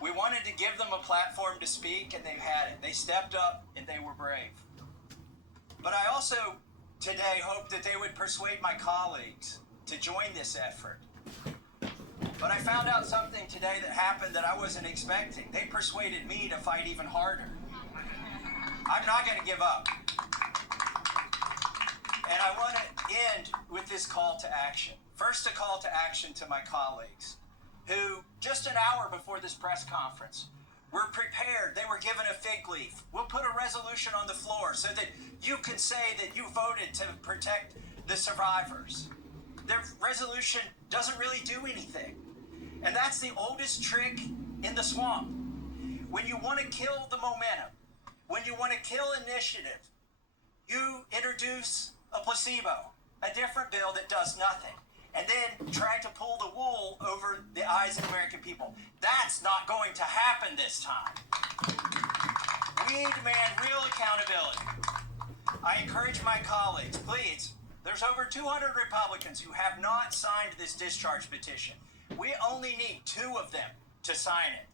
We wanted to give them a platform to speak, and they had it. They stepped up, and they were brave. But I also today hope that they would persuade my colleagues to join this effort. But I found out something today that happened that I wasn't expecting. They persuaded me to fight even harder. I'm not going to give up. And I want to end with this call to action. First, a call to action to my colleagues, who just an hour before this press conference were prepared. They were given a fig leaf. We'll put a resolution on the floor so that you can say that you voted to protect the survivors. Their resolution doesn't really do anything. And that's the oldest trick in the swamp. When you want to kill the momentum, when you want to kill initiative, you introduce a placebo, a different bill that does nothing, and then try to pull the wool over the eyes of the American people. That's not going to happen this time. We demand real accountability. I encourage my colleagues, please, there's over 200 Republicans who have not signed this discharge petition. We only need 2 of them to sign it.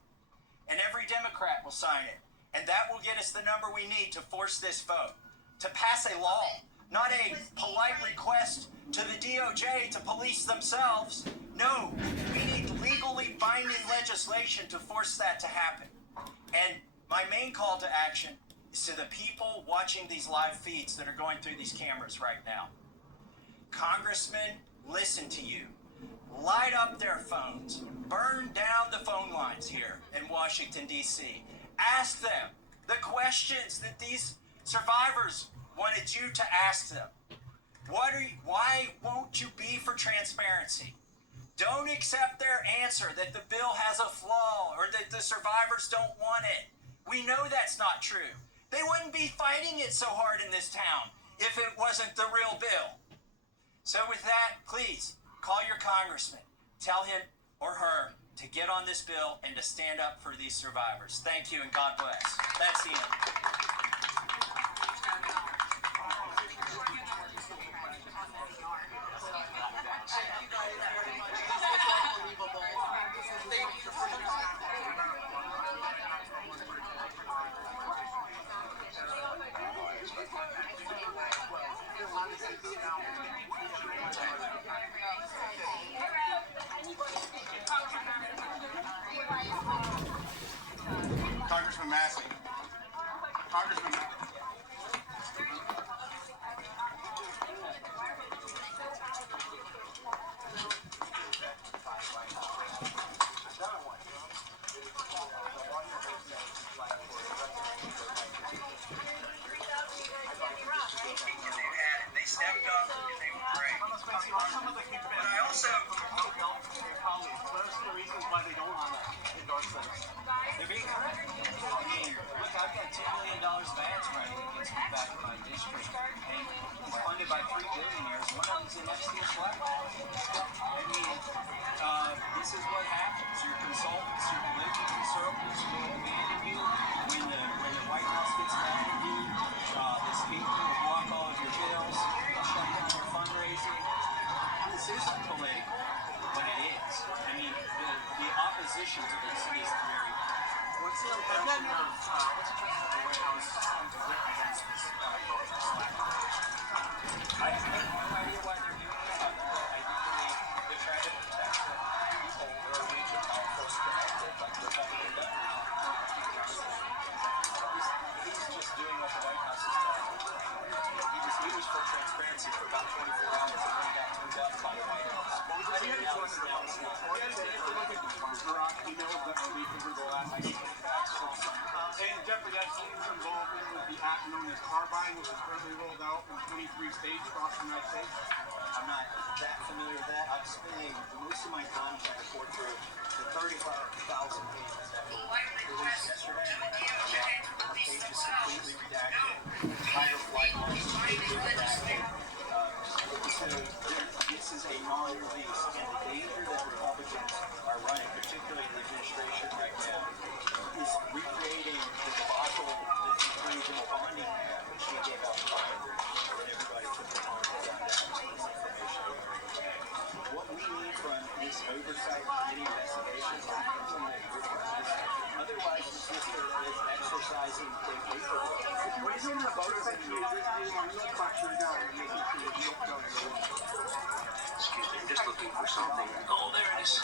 And every Democrat will sign it. And that will get us the number we need to force this vote, to pass a law, not a polite request to the DOJ to police themselves. No, we need legally binding legislation to force that to happen. And my main call to action is to the people watching these live feeds that are going through these cameras right now. Congressmen, listen to you. Light up their phones. Burn down the phone lines here in Washington, D.C. Ask them the questions that these survivors wanted you to ask them. Why won't you be for transparency? Don't accept their answer that the bill has a flaw or that the survivors don't want it. We know that's not true. They wouldn't be fighting it so hard in this town if it wasn't the real bill. So with that, please call your congressman. Tell him or her to get on this bill and to stand up for these survivors. Thank you and God bless. That's the end. Congressman Massie. Congressman Massie. They stepped up and they were brave. But I also Your colleagues, what are some of the reasons why they don't want to endorse this? they're being correct. I mean, look, I've got $10 million of ads running against me back in my district, and it's funded by 3 billionaires. One of them's an Epstein flat. I mean, this is what happens. Your consultants, your political consultants will abandon you when the White House gets mad at you. The speaker will block all of your bills. They'll shut down your fundraising. This isn't political, but it is. I mean, the opposition to this is very. What's the impression of the White House against this I have no idea why they're doing it. I do believe they're trying to protect the people who are major outposts connected, like the Republican governor. He's just doing what the White House has done. He was for transparency for about 24 hours and then got turned up by the White House. And Jeffrey Epstein's involvement with the act known as car buying, which is currently rolled out in 23 states across the United States. I'm not that familiar with that. I'm spending most of my time trying to sort through the 35,000 pages that were released yesterday. Pages completely redacted. Entire flight lines completely redacted. So this is a non-release, and the danger that Republicans are running, particularly the administration right now, is recreating the debacle that regional bonding had, which they gave out binders, and everybody took their time to run down this information. What we need from this oversight committee investigation is to implement good practice. is exercising their paperwork. What is in the boat section? You're not factoring down and making sure that you don't go to the water. Excuse me, I'm just looking for something. Oh, there it is.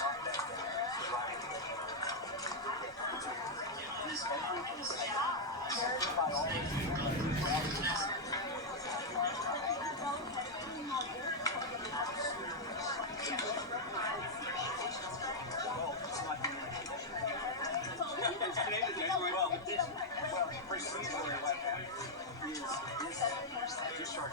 Procedurally, what happens is this discharge